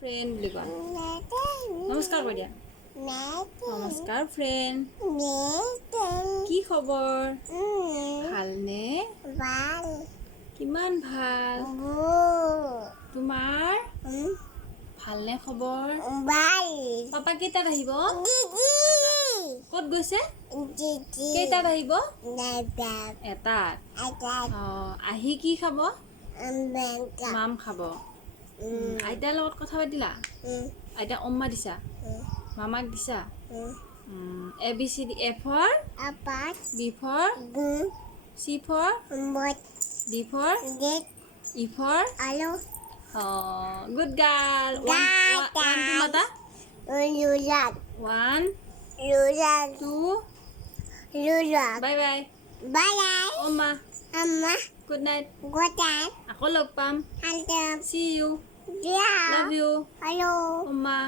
friend বুলি কোৱা নমস্কাৰ কৈ দিয়া নমস্কাৰ ফ্ৰেণ্ড কি খবৰ ভালনে কিমান ভাল তোমাৰ ভালনে খবৰ পাপা কেইটাত আহিব ক'ত গৈছে কেইটাত আহিব এটাত আহি কি খাব মাম খাব আইতাৰ লগত কথা পাতিলা আইতা অম্মা দিছা মামাক দিছা ABCD A for B for C for D for E for good girl one two mata 1 2 bye bye Oma good night আকৌ লগ পাম see you love you Oma